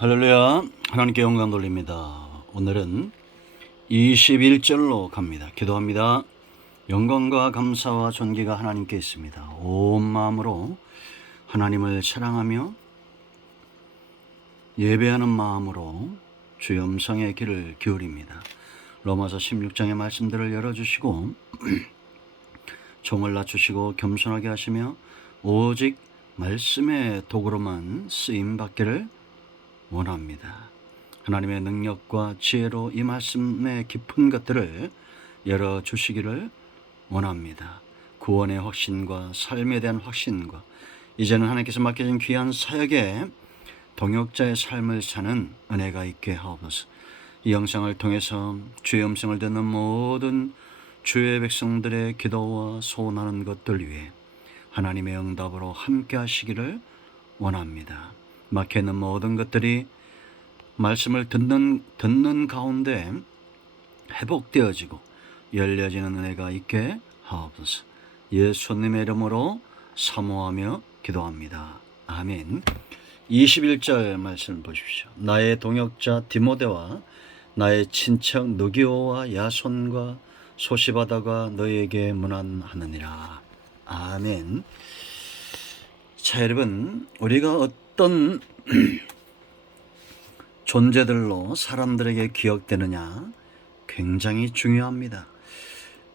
할렐루야. 하나님께 영광 돌립니다. 오늘은 21절로 갑니다. 기도합니다. 영광과 감사와 존귀가 하나님께 있습니다. 온 마음으로 하나님을 사랑하며 예배하는 마음으로 주의 음성의 귀를 기울입니다. 로마서 16장의 말씀들을 열어주시고 종을 낮추시고 겸손하게 하시며 오직 말씀의 도구로만 쓰임받기를 원합니다. 하나님의 능력과 지혜로 이 말씀의 깊은 것들을 열어주시기를 원합니다. 구원의 확신과 삶에 대한 확신과 이제는 하나님께서 맡겨진 귀한 사역에 동역자의 삶을 사는 은혜가 있게 하옵소서. 이 영상을 통해서 주의 음성을 듣는 모든 주의 백성들의 기도와 소원하는 것들 위해 하나님의 응답으로 함께 하시기를 원합니다. 막혀있는 모든 것들이 말씀을 듣는 가운데 회복되어지고 열려지는 은혜가 있게 하옵소서. 예수님의 이름으로 사모하며 기도합니다. 아멘. 21절 말씀을 보십시오. 나의 동역자 디모데와 나의 친척 누기오와 야손과 소시바다가 너에게 문안하느니라. 아멘. 자, 여러분, 우리가 어떤 존재들로 사람들에게 기억되느냐 굉장히 중요합니다.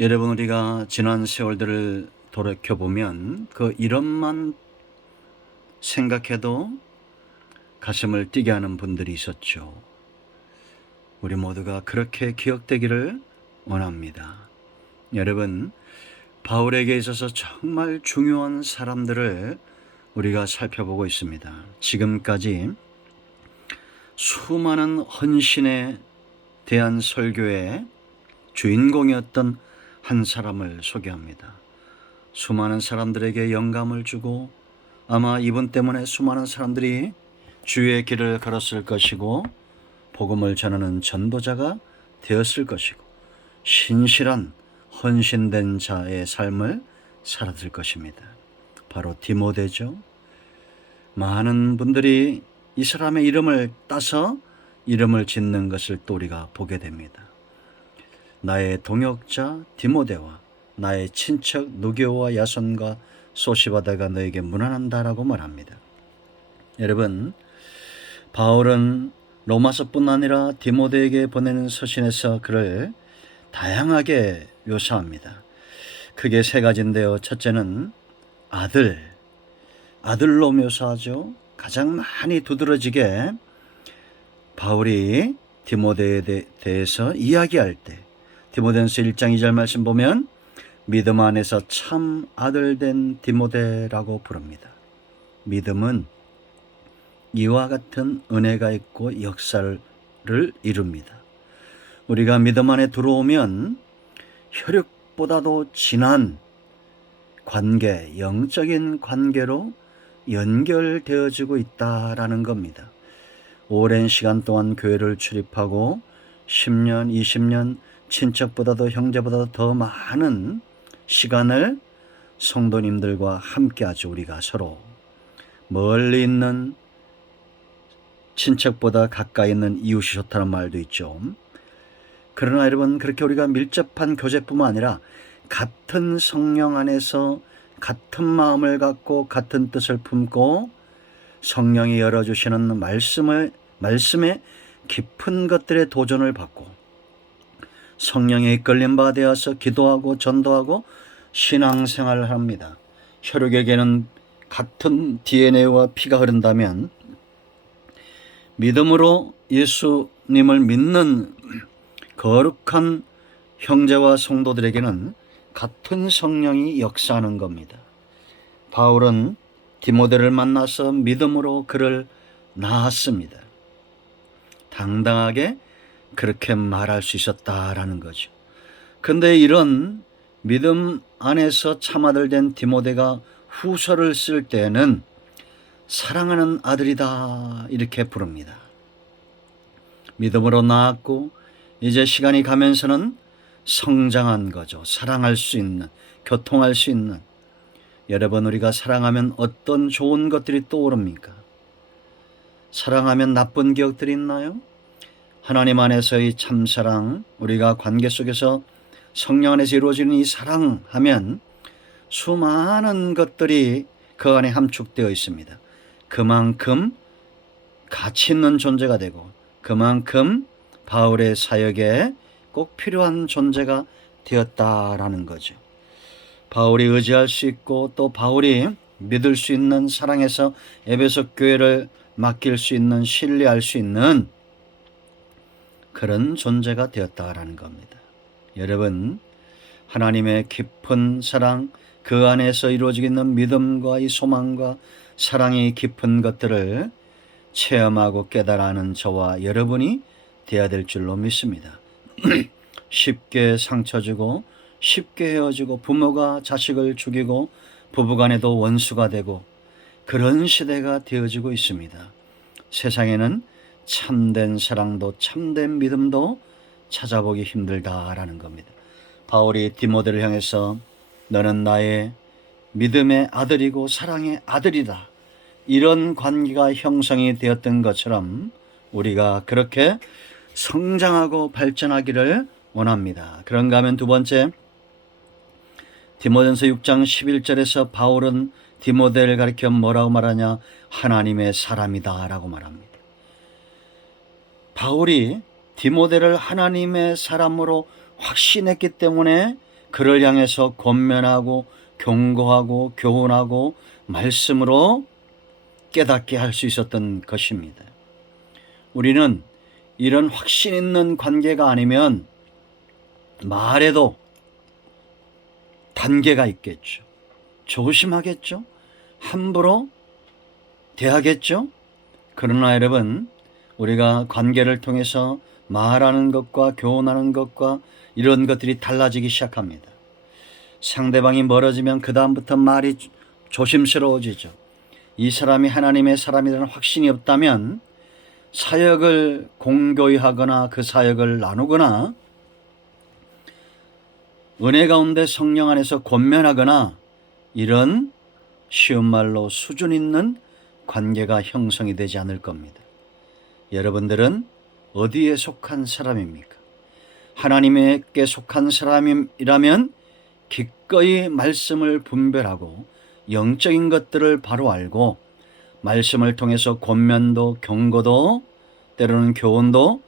여러분, 우리가 지난 세월들을 돌이켜보면 그 이름만 생각해도 가슴을 뛰게 하는 분들이 있었죠. 우리 모두가 그렇게 기억되기를 원합니다. 여러분, 바울에게 있어서 정말 중요한 사람들을 우리가 살펴보고 있습니다. 지금까지 수많은 헌신에 대한 설교의 주인공이었던 한 사람을 소개합니다. 수많은 사람들에게 영감을 주고 아마 이분 때문에 수많은 사람들이 주의 길을 걸었을 것이고 복음을 전하는 전도자가 되었을 것이고 신실한 헌신된 자의 삶을 살았을 것입니다. 바로 디모데죠. 많은 분들이 이 사람의 이름을 따서 이름을 짓는 것을 또 우리가 보게 됩니다. 나의 동역자 디모데와 나의 친척 누게오와 야손과 소시바다가 너에게 문안한다라고 말합니다. 여러분, 바울은 로마서뿐 아니라 디모데에게 보내는 서신에서 그를 다양하게 묘사합니다. 크게 세 가지인데요. 첫째는 아들로 묘사하죠. 가장 많이 두드러지게 바울이 디모데에 대해서 이야기할 때 디모데전서 1장 2절 말씀 보면 믿음 안에서 참 아들된 디모데라고 부릅니다. 믿음은 이와 같은 은혜가 있고 역사를 이룹니다. 우리가 믿음 안에 들어오면 혈육보다도 진한 관계, 영적인 관계로 연결되어지고 있다라는 겁니다. 오랜 시간 동안 교회를 출입하고 10년, 20년 친척보다도 형제보다도 더 많은 시간을 성도님들과 함께하죠. 우리가 서로 멀리 있는 친척보다 가까이 있는 이웃이 좋다는 말도 있죠. 그러나 여러분, 그렇게 우리가 밀접한 교제뿐만 아니라 같은 성령 안에서 같은 마음을 갖고 같은 뜻을 품고 성령이 열어주시는 말씀의 깊은 것들의 도전을 받고 성령에 이끌림 바 되어서 기도하고 전도하고 신앙생활을 합니다. 혈육에게는 같은 DNA와 피가 흐른다면 믿음으로 예수님을 믿는 거룩한 형제와 성도들에게는 같은 성령이 역사하는 겁니다. 바울은 디모데를 만나서 믿음으로 그를 낳았습니다. 당당하게 그렇게 말할 수 있었다라는 거죠. 그런데 이런 믿음 안에서 참아들 된 디모데가 후서를 쓸 때는 사랑하는 아들이다 이렇게 부릅니다. 믿음으로 낳았고 이제 시간이 가면서는 성장한 거죠. 사랑할 수 있는, 교통할 수 있는. 여러분, 우리가 사랑하면 어떤 좋은 것들이 떠오릅니까? 사랑하면 나쁜 기억들이 있나요? 하나님 안에서의 참사랑, 우리가 관계 속에서 성령 안에서 이루어지는 이 사랑하면 수많은 것들이 그 안에 함축되어 있습니다. 그만큼 가치 있는 존재가 되고 그만큼 바울의 사역에 꼭 필요한 존재가 되었다라는 거죠. 바울이 의지할 수 있고 또 바울이 믿을 수 있는, 사랑해서 에베소 교회를 맡길 수 있는, 신뢰할 수 있는 그런 존재가 되었다라는 겁니다. 여러분, 하나님의 깊은 사랑, 그 안에서 이루어지고 있는 믿음과 이 소망과 사랑이 깊은 것들을 체험하고 깨달아는 저와 여러분이 되어야 될 줄로 믿습니다. 쉽게 상처 주고 쉽게 헤어지고 부모가 자식을 죽이고 부부간에도 원수가 되고 그런 시대가 되어지고 있습니다. 세상에는 참된 사랑도 참된 믿음도 찾아보기 힘들다라는 겁니다. 바울이 디모데를 향해서 너는 나의 믿음의 아들이고 사랑의 아들이다, 이런 관계가 형성이 되었던 것처럼 우리가 그렇게 성장하고 발전하기를 원합니다. 그런가 하면 두 번째, 디모데전서 6장 11절에서 바울은 디모데를 가리켜 뭐라고 말하냐? 하나님의 사람이다 라고 말합니다. 바울이 디모데를 하나님의 사람으로 확신했기 때문에 그를 향해서 권면하고 경고하고 교훈하고 말씀으로 깨닫게 할 수 있었던 것입니다. 우리는 이런 확신 있는 관계가 아니면 말에도 단계가 있겠죠. 조심하겠죠. 함부로 대하겠죠. 그러나 여러분, 우리가 관계를 통해서 말하는 것과 교훈하는 것과 이런 것들이 달라지기 시작합니다. 상대방이 멀어지면 그 다음부터 말이 조심스러워지죠. 이 사람이 하나님의 사람이라는 확신이 없다면 사역을 공고히 하거나 그 사역을 나누거나 은혜 가운데 성령 안에서 권면하거나 이런 쉬운 말로 수준 있는 관계가 형성이 되지 않을 겁니다. 여러분들은 어디에 속한 사람입니까? 하나님께 속한 사람이라면 기꺼이 말씀을 분별하고 영적인 것들을 바로 알고 말씀을 통해서 권면도 경고도 때로는 교훈도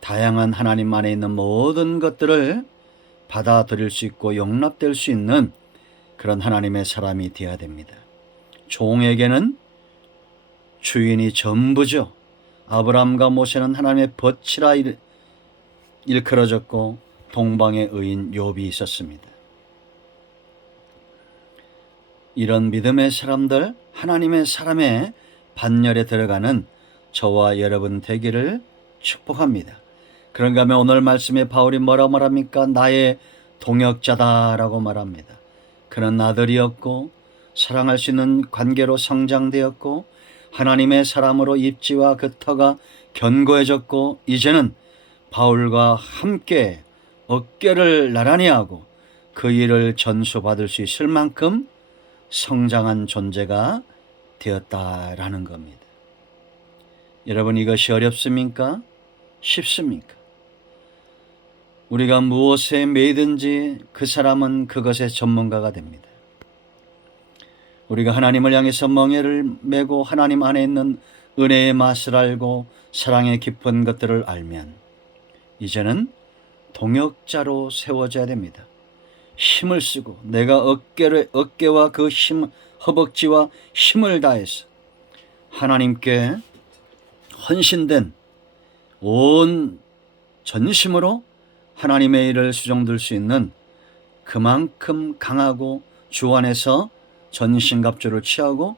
다양한 하나님 안에 있는 모든 것들을 받아들일 수 있고 용납될 수 있는 그런 하나님의 사람이 되어야 됩니다. 종에게는 주인이 전부죠. 아브라함과 모세는 하나님의 벗이라 일컬어졌고 동방의 의인 욥이 있었습니다. 이런 믿음의 사람들, 하나님의 사람의 반열에 들어가는 저와 여러분 되기를 축복합니다. 그런가 하면 오늘 말씀에 바울이 뭐라고 말합니까? 나의 동역자다라고 말합니다. 그는 아들이었고 사랑할 수 있는 관계로 성장되었고 하나님의 사람으로 입지와 그 터가 견고해졌고 이제는 바울과 함께 어깨를 나란히 하고 그 일을 전수받을 수 있을 만큼 성장한 존재가 되었다라는 겁니다. 여러분, 이것이 어렵습니까? 쉽습니까? 우리가 무엇에 매이든지 그 사람은 그것의 전문가가 됩니다. 우리가 하나님을 향해서 멍에를 메고 하나님 안에 있는 은혜의 맛을 알고 사랑의 깊은 것들을 알면 이제는 동역자로 세워져야 됩니다. 힘을 쓰고 내가 어깨와 그 힘, 허벅지와 힘을 다해서 하나님께 헌신된 온 전심으로 하나님의 일을 수종들 수 있는 그만큼 강하고 주 안에서 전신갑주를 취하고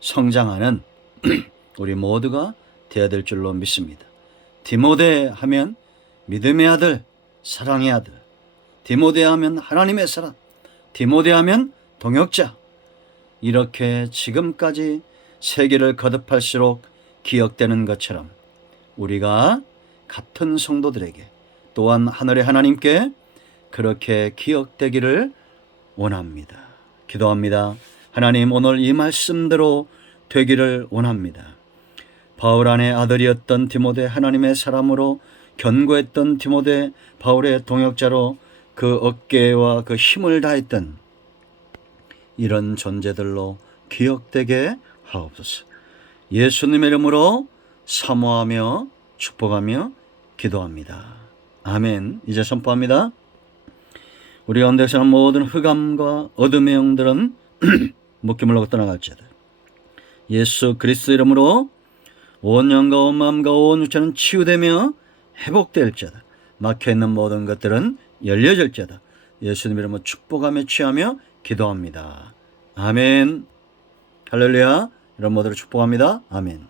성장하는 우리 모두가 되어야 될 줄로 믿습니다. 디모데 하면 믿음의 아들, 사랑의 아들. 디모데 하면 하나님의 사람. 디모데 하면 동역자. 이렇게 지금까지 세계를 거듭할수록 기억되는 것처럼 우리가 같은 성도들에게 또한 하늘의 하나님께 그렇게 기억되기를 원합니다. 기도합니다. 하나님, 오늘 이 말씀대로 되기를 원합니다. 바울 안의 아들이었던 디모데, 하나님의 사람으로 견고했던 디모데, 바울의 동역자로 그 어깨와 그 힘을 다했던 이런 존재들로 기억되게 하옵소서. 예수님의 이름으로 사모하며 축복하며 기도합니다. 아멘. 이제 선포합니다. 우리 가운데 사는 모든 흑암과 어둠의 영들은 묶임을 놓고 떠나갈지어다. 예수 그리스도 이름으로 온 영과 온 마음과 온 육체는 치유되며 회복될지어다. 막혀있는 모든 것들은 열려질지어다. 예수님 이름으로 축복하며 취하며 기도합니다. 아멘. 할렐루야. 이런 모두를 축복합니다. 아멘.